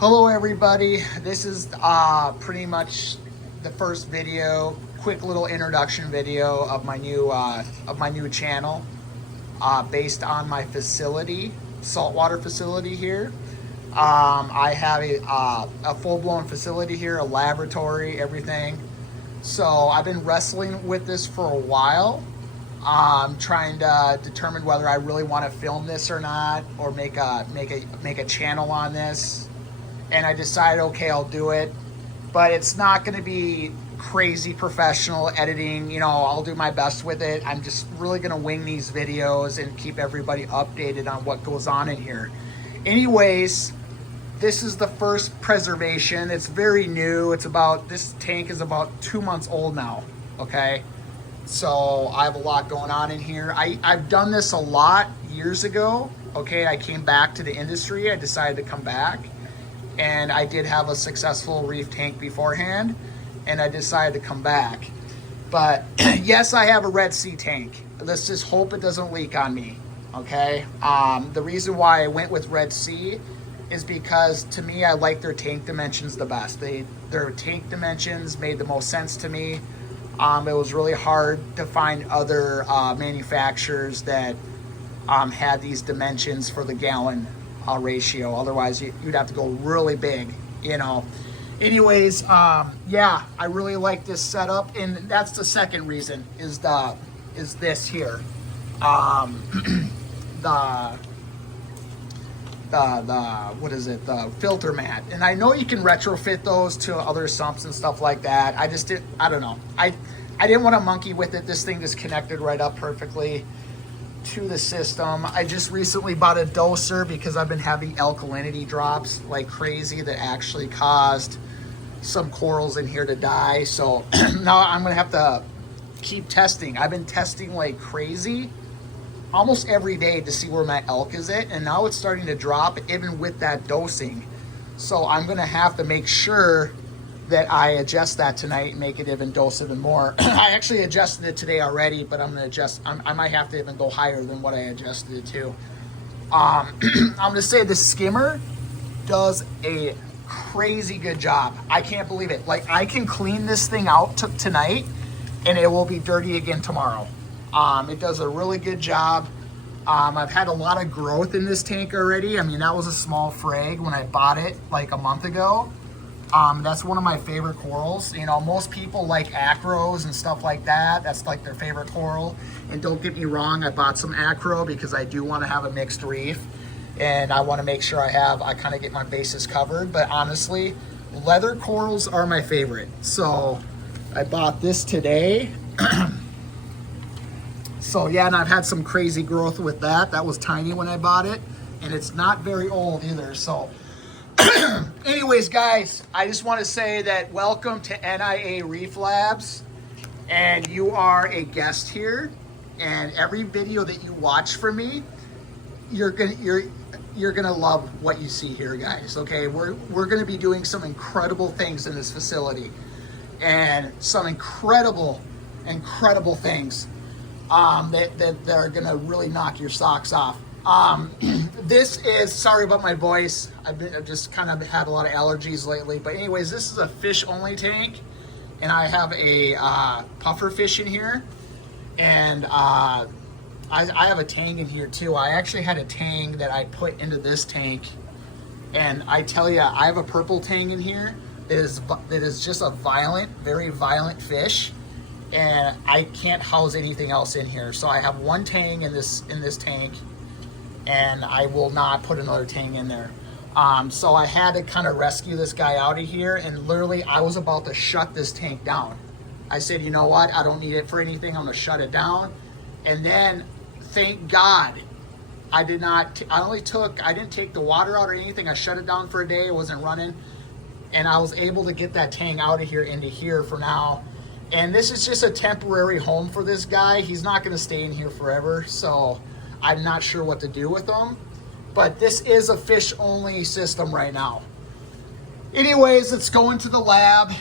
Hello everybody, this is pretty much the first video, quick little introduction video of my new channel based on my facility, saltwater facility here. I have a full-blown facility here, a laboratory, everything. So I've been wrestling with this for a while, trying to determine whether I really want to film this or not, or make a channel on this. And I decided, okay, I'll do it, but it's not going to be crazy professional editing. You know, I'll do my best with it. I'm just really going to wing these videos and keep everybody updated on what goes on in here. Anyways, this is the first preservation. It's very new. This tank is about 2 months old now, okay? So I have a lot going on in here. I've done this a lot years ago, okay? I came back to the industry. I decided to come back. And I did have a successful reef tank beforehand, and I decided to come back. But yes, I have a Red Sea tank. Let's just hope it doesn't leak on me, okay? The reason why I went with Red Sea is because, to me, I like their tank dimensions the best. Their tank dimensions made the most sense to me. It was really hard to find other manufacturers that had these dimensions for the gallon ratio. Otherwise you'd have to go really big, you know. Anyways, yeah, I really like this setup, and that's the second reason is this here. The what is it, the filter mat. And I know you can retrofit those to other sumps and stuff like that. I don't know, I didn't want to monkey with it. This thing just connected right up perfectly to the system. I just recently bought a doser because I've been having alkalinity drops like crazy that actually caused some corals in here to die. So now I'm gonna have to keep testing. I've been testing like crazy almost every day to see where my elk is at, and now it's starting to drop even with that dosing. So I'm gonna have to make sure that I adjust that tonight and make it even dose even more. I actually adjusted it today already, but I'm gonna adjust. I might have to even go higher than what I adjusted it to. I'm gonna say the skimmer does a crazy good job. I can't believe it. Like, I can clean this thing out tonight and it will be dirty again tomorrow. It does a really good job. I've had a lot of growth in this tank already. I mean, that was a small frag when I bought it like a month ago. That's one of my favorite corals. You know, most people like acros and stuff like that. That's like their favorite coral. And don't get me wrong, I bought some acro because I do want to have a mixed reef, and I want to make sure I kind of get my bases covered. But honestly, leather corals are my favorite. So I bought this today. So yeah, and I've had some crazy growth with that. That was tiny when I bought it, and it's not very old either. So anyways, guys, I just want to say that welcome to NIA Reef Labs, and you are a guest here. And every video that you watch from me, you're gonna love what you see here, guys. Okay, we're gonna be doing some incredible things in this facility, and some incredible things that are gonna really knock your socks off. This is, sorry about my voice. I've just kind of had a lot of allergies lately. But anyways, this is a fish only tank, and I have a puffer fish in here, and I have a tang in here too. I actually had a tang that I put into this tank, and I tell you, I have a purple tang in here that is just a very violent fish, and I can't house anything else in here. So I have one tang in this tank, and I will not put another tang in there. So I had to kind of rescue this guy out of here, and literally I was about to shut this tank down. I said, you know what, I don't need it for anything, I'm gonna shut it down. And then, thank God, I didn't take the water out or anything. I shut it down for a day, it wasn't running, and I was able to get that tang out of here into here for now. And this is just a temporary home for this guy. He's not gonna stay in here forever, so I'm not sure what to do with them. But this is a fish only system right now. Anyways, let's go into the lab.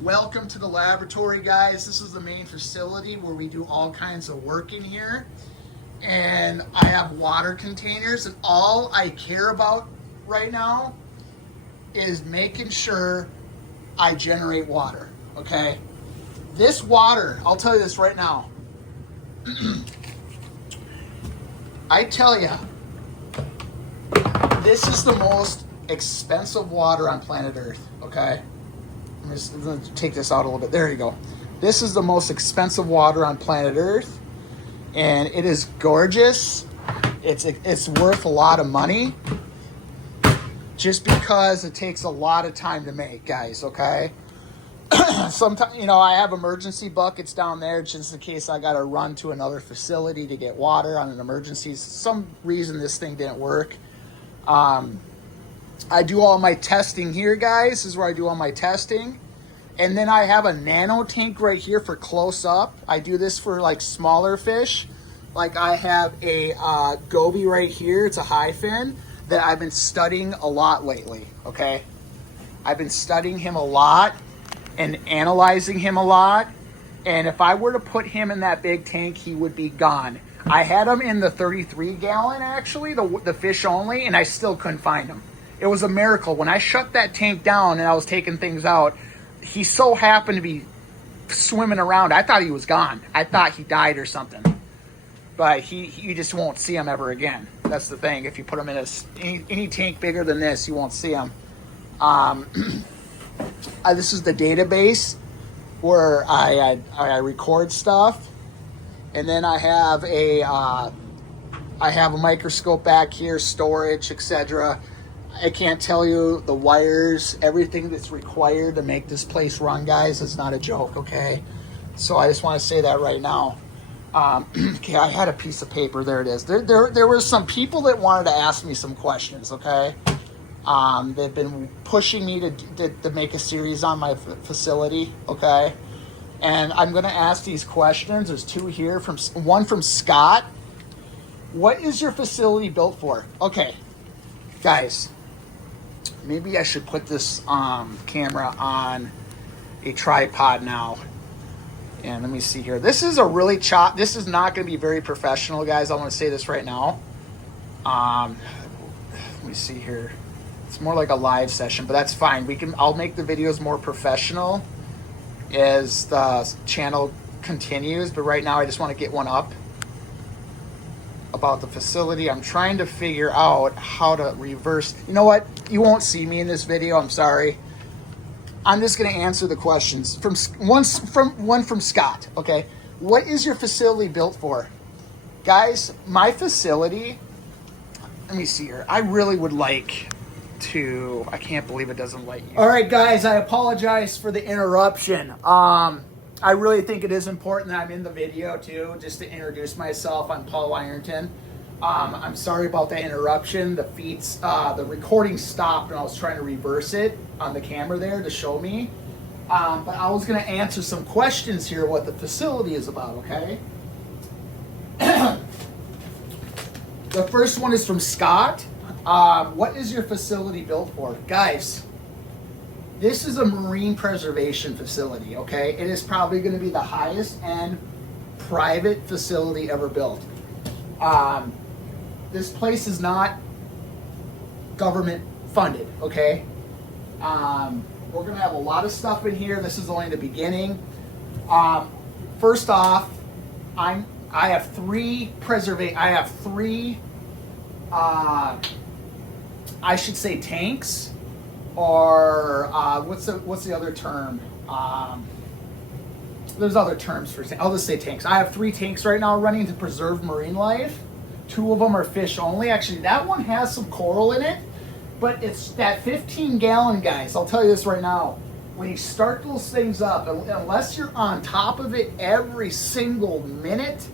Welcome to the laboratory, guys. This is the main facility where we do all kinds of work in here. And I have water containers, and all I care about right now is making sure I generate water, okay? This water, I'll tell you this right now. I tell you, this is the most expensive water on planet Earth, okay? I'm going to take this out a little bit. There you go. This is the most expensive water on planet Earth, and it is gorgeous. It's worth a lot of money just because it takes a lot of time to make, guys, okay? Sometimes, you know, I have emergency buckets down there just in case I got to run to another facility to get water on an emergency. Some reason this thing didn't work. I do all my testing here, guys. This is where I do all my testing. And then I have a nano tank right here for close up. I do this for like smaller fish. Like I have a goby right here. It's a high fin that I've been studying a lot lately, okay? I've been studying him a lot and analyzing him a lot. And if I were to put him in that big tank, he would be gone. I had him in the 33 gallon, actually, the fish only, and I still couldn't find him. It was a miracle. When I shut that tank down and I was taking things out, he so happened to be swimming around. I thought he was gone. I thought he died or something. But you just won't see him ever again. That's the thing. If you put him in any tank bigger than this, you won't see him. This is the database where I record stuff, and then I have a microscope back here, storage, etc. I can't tell you the wires, everything that's required to make this place run, guys. It's not a joke, okay? So I just want to say that right now. Okay, I had a piece of paper. There it is. There were some people that wanted to ask me some questions, okay? They've been pushing me to make a series on my facility, okay? And I'm going to ask these questions. There's two here, one from Scott. What is your facility built for? Okay, guys, maybe I should put this camera on a tripod now. And let me see here. This is a really this is not going to be very professional, guys. I want to say this right now. Let me see here. It's more like a live session, but that's fine. I'll make the videos more professional as the channel continues. But right now, I just want to get one up about the facility. I'm trying to figure out how to reverse. You know what? You won't see me in this video. I'm sorry. I'm just going to answer the questions from Scott. Okay, what is your facility built for, guys? My facility. Let me see here. I really would like to. I can't believe it doesn't let you. All right, guys. I apologize for the interruption. I really think it is important that I'm in the video too, just to introduce myself. I'm Paul Ironton. I'm sorry about that interruption. The recording stopped and I was trying to reverse it on the camera there to show me. But I was going to answer some questions here what the facility is about, okay? The first one is from Scott. What is your facility built for? Guys, this is a marine preservation facility, okay? It is probably going to be the highest end private facility ever built. This place is not government funded, okay? We're gonna have a lot of stuff in here. This is only the beginning. First off, I have three, I should say tanks, or what's the other term? There's other terms for. I'll just say tanks. I have 3 tanks right now running to preserve marine life. 2 of them are fish only. Actually, that one has some coral in it, but it's that 15-gallon, guys. I'll tell you this right now. When you start those things up, unless you're on top of it every single minute,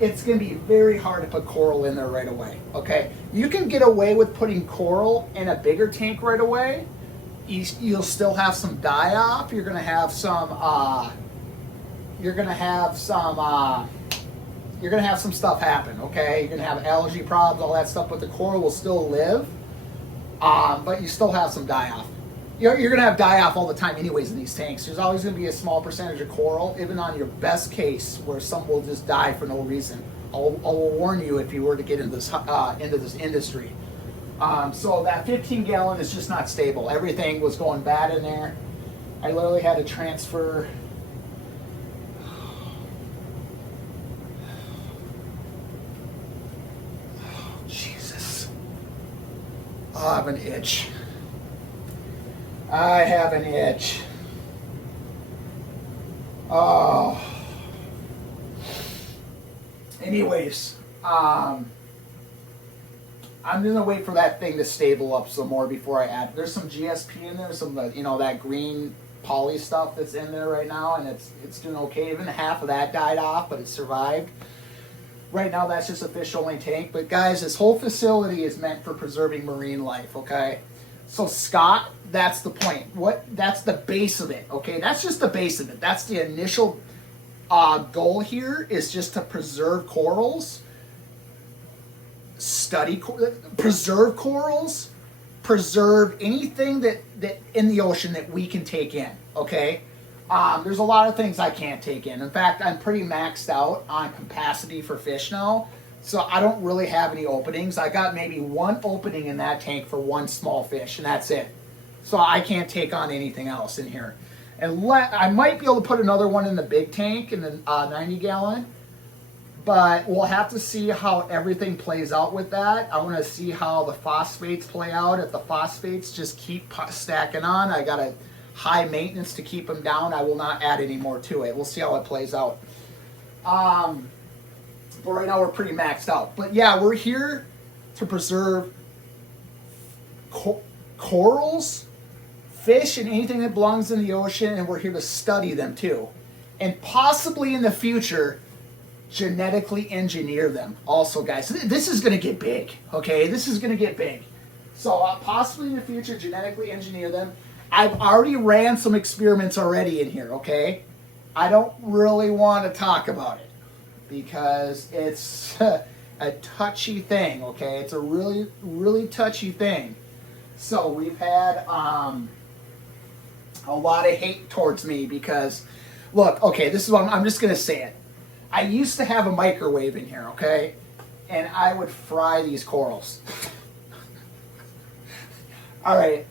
it's going to be very hard to put coral in there right away, okay? You can get away with putting coral in a bigger tank right away. You'll still have some die-off. You're going to have some stuff happen, okay? You're going to have algae problems, all that stuff, but the coral will still live. But you still have some die-off. You're going to have die-off all the time anyways in these tanks. There's always going to be a small percentage of coral, even on your best case, where some will just die for no reason. I'll warn you if you were to get into this industry. So that 15 gallon is just not stable. Everything was going bad in there. I literally had to transfer. Jesus. Oh, I have an itch. I have an itch. Oh. Anyways, I'm gonna wait for that thing to stable up some more before I add. There's some GSP in there, some that green poly stuff that's in there right now, and it's doing okay. Even half of that died off, but it survived. Right now, that's just a fish only tank. But guys, this whole facility is meant for preserving marine life. Okay, so Scott, that's the point. That's the base of it. Okay, that's just the base of it. That's the initial goal here, is just to preserve corals, preserve corals, preserve anything that in the ocean that we can take in. Okay, there's a lot of things I can't take in. In fact, I'm pretty maxed out on capacity for fish now, so I don't really have any openings. I got maybe one opening in that tank for one small fish, and that's it. So I can't take on anything else in here. And I might be able to put another one in the big tank, in the 90 gallon, but we'll have to see how everything plays out with that. I want to see how the phosphates play out. If the phosphates just keep stacking on, I got a high maintenance to keep them down. I will not add any more to it. We'll see how it plays out. But right now we're pretty maxed out. But yeah, we're here to preserve corals, fish, and anything that belongs in the ocean, and we're here to study them too. And possibly in the future, genetically engineer them also, guys. This is going to get big, okay? This is going to get big. So possibly in the future, genetically engineer them. I've already ran some experiments already in here, okay? I don't really want to talk about it because it's a touchy thing, okay? It's a really, really touchy thing. So we've had a lot of hate towards me because, look, okay, this is what I'm just going to say it. I used to have a microwave in here, okay? And I would fry these corals. All right,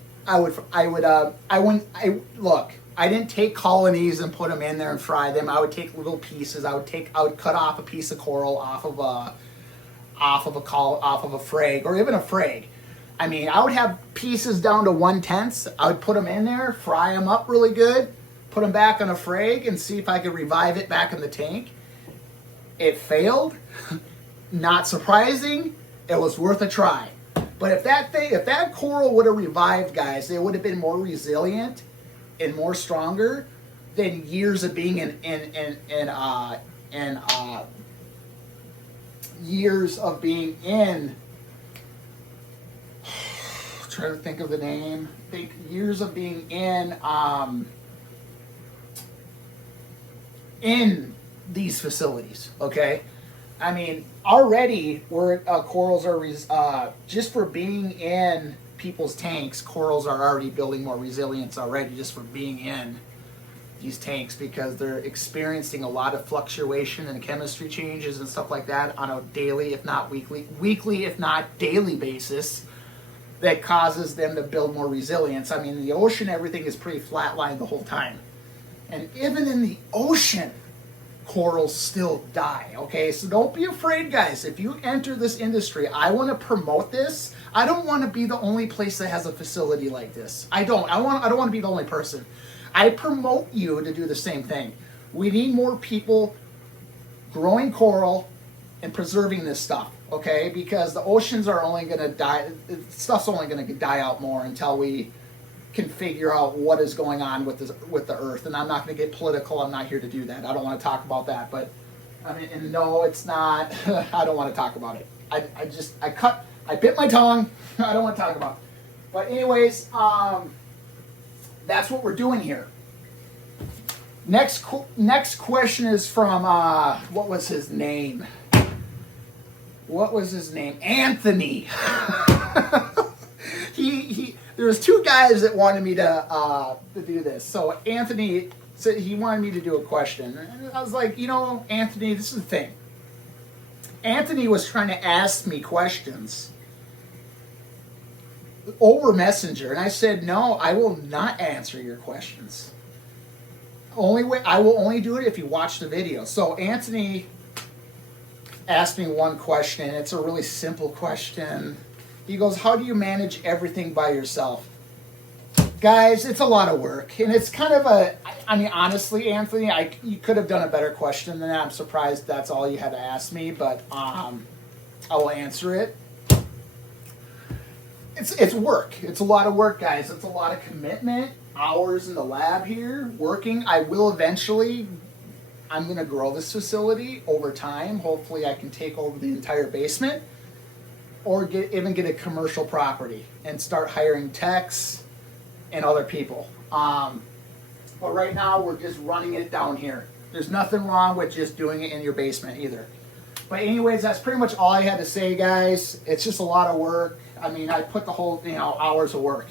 look, I didn't take colonies and put them in there and fry them. I would take little pieces. I would cut off a piece of coral off of a frag, or even a frag. I mean, I would have pieces down to 1/10. I would put them in there, fry them up really good, put them back on a frag, and see if I could revive it back in the tank. It failed. Not surprising. It was worth a try. But if that coral would have revived, guys, it would have been more resilient and more stronger than years of being years of being in. Trying to think of the name. Years of being in these facilities. Okay, I mean, already corals are just for being in people's tanks. Corals are already building more resilience already just for being in these tanks, because they're experiencing a lot of fluctuation and chemistry changes and stuff like that on a daily, if not weekly if not daily basis, that causes them to build more resilience. I mean, in the ocean, everything is pretty flatlined the whole time. And even in the ocean, corals still die, okay? So don't be afraid, guys. If you enter this industry, I want to promote this. I don't want to be the only place that has a facility like this. I don't want to be the only person. I promote you to do the same thing. We need more people growing coral and preserving this stuff, okay? Because the oceans are only going to die, stuff's only going to die out more until we can figure out what is going on with the earth. And I'm not going to get political. I'm not here to do that. I don't want to talk about that. But I mean, and no, it's not. I don't want to talk about it. I bit my tongue. I don't want to talk about it. But anyways, that's what we're doing here. Next question is from what was his name? Anthony. There was two guys that wanted me to do this. So Anthony said he wanted me to do a question. And I was like, Anthony, this is the thing. Anthony was trying to ask me questions over Messenger, and I said, no, I will not answer your questions. Only way I will only do it if you watch the video. So Anthony asked me one question. It's a really simple question. He goes, how do you manage everything by yourself? Guys, it's a lot of work, and it's kind of I mean, honestly, Anthony, you could have done a better question than that. I'm surprised that's all you had to ask me, but I will answer it. It's work. It's a lot of work, guys. It's a lot of commitment, hours in the lab here, working. I will eventually, I'm going to grow this facility over time. Hopefully I can take over the entire basement or even get a commercial property and start hiring techs and other people. But right now we're just running it down here. There's nothing wrong with just doing it in your basement either. But anyways, that's pretty much all I had to say, guys. It's just a lot of work. I mean, I put the whole, hours of work.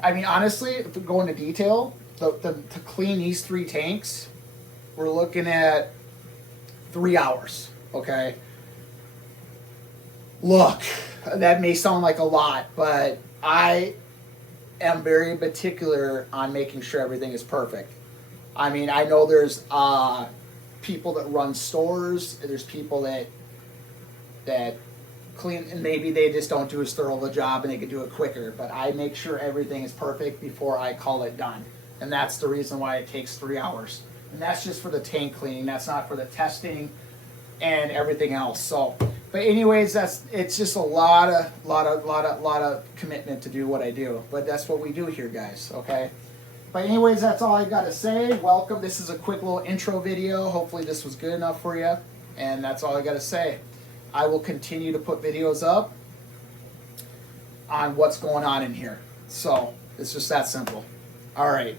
I mean, honestly, if we go into detail, to clean these 3 tanks, we're looking at 3 hours, okay? Look, that may sound like a lot, but I am very particular on making sure everything is perfect. I mean, I know there's people that run stores, there's people that clean, and maybe they just don't do as thorough of a job and they can do it quicker, but I make sure everything is perfect before I call it done. And that's the reason why it takes 3 hours. And that's just for the tank cleaning. That's not for the testing and everything else. So, but anyways, it's just a lot of commitment to do what I do. But that's what we do here, guys, okay? But anyways, that's all I got to say. Welcome. This is a quick little intro video. Hopefully this was good enough for you. And that's all I got to say. I will continue to put videos up on what's going on in here. So it's just that simple. All right.